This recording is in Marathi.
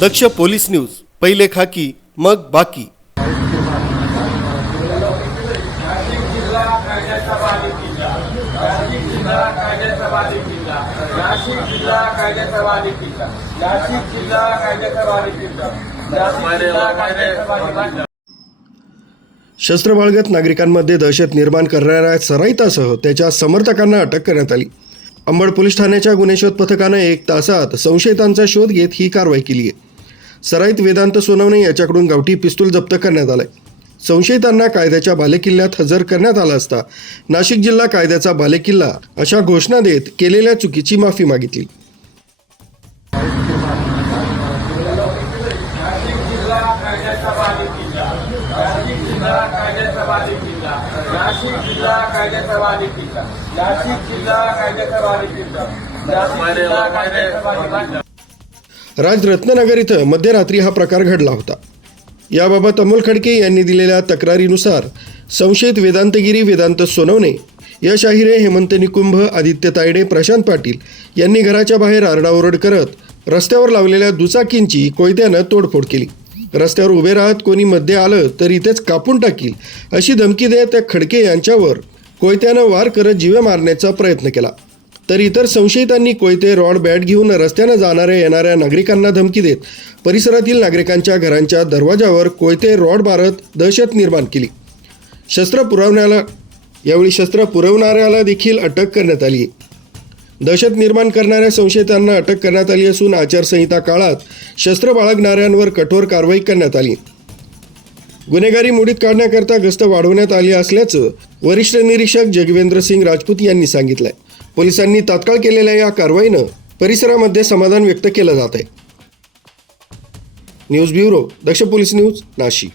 दक्ष पोलीस न्यूज पहिले खाकी मग बाकी. नाशिक जिल्हा कायद्याचा नाशिक जिल्हा कायद्याचा नाशिक जिल्हा कायद्याचा शस्त्र बाळगत नागरिकांमध्ये दहशत निर्माण करणाऱ्या सराईतासह त्याच्या समर्थकांना अटक करण्यात आली. अंबड पोलीस ठाण्याच्या गुन्हे पथकानं एक तासात संशयितांचा शोध घेत ही कारवाई केली आहे सराईत वेदांत सोनवणे याच्याकडून गावठी पिस्तूल जप्त करण्यात आलाय. संशयितांना कायद्याच्या बालेकिल्ल्यात हजर करण्यात आला असता नाशिक जिल्हा कायद्याचा बालेकिल्ला अशा घोषणा देत केलेल्या चुकीची माफी मागितली. नाशिक जिल्हा राज रत्ननगर इथं मध्यरात्री हा प्रकार घडला होता. याबाबत अमोल खडके यांनी दिलेल्या तक्रारीनुसार संशयित वेदांतगिरी वेदांत सोनवणे यश आहिरे हेमंत निकुंभ आदित्य तायडे प्रशांत पाटील यांनी घराच्या बाहेर आरडाओरड करत रस्त्यावर लावलेल्या दुचाकींची कोयत्यानं तोडफोड केली. रस्त्यावर उभे राहत कोणी मध्ये आलं तर इथेच कापून टाकील अशी धमकी देत त्या खडके यांच्यावर कोयत्यानं वार करत जीवे मारण्याचा प्रयत्न केला. तर इतर संशयितांनी कोयते रॉड बॅट घेऊन रस्त्यानं जाणाऱ्या येणाऱ्या नागरिकांना धमकी देत परिसरातील नागरिकांच्या घरांच्या दरवाजावर कोयते रॉड मारत दहशत निर्माण केली. शस्त्र पुरवण्याला यावेळी शस्त्र पुरवणाऱ्याला देखील अटक करण्यात आली. दहशत निर्माण करणाऱ्या संशयितांना अटक करण्यात आली असून आचारसंहिता काळात शस्त्र बाळगणाऱ्यांवर कठोर कारवाई करण्यात आली. गुन्हेगारी मोडीत काढण्याकरता गस्त वाढवण्यात आली असल्याचं वरिष्ठ निरीक्षक जगवेंद्र सिंग राजपूत यांनी सांगितलंय. पोलिसांनी तात्काळ केलेल्या या कारवाईनं परिसरामध्ये समाधान व्यक्त केलं जात आहे. News bureau Daksh police news Nashik.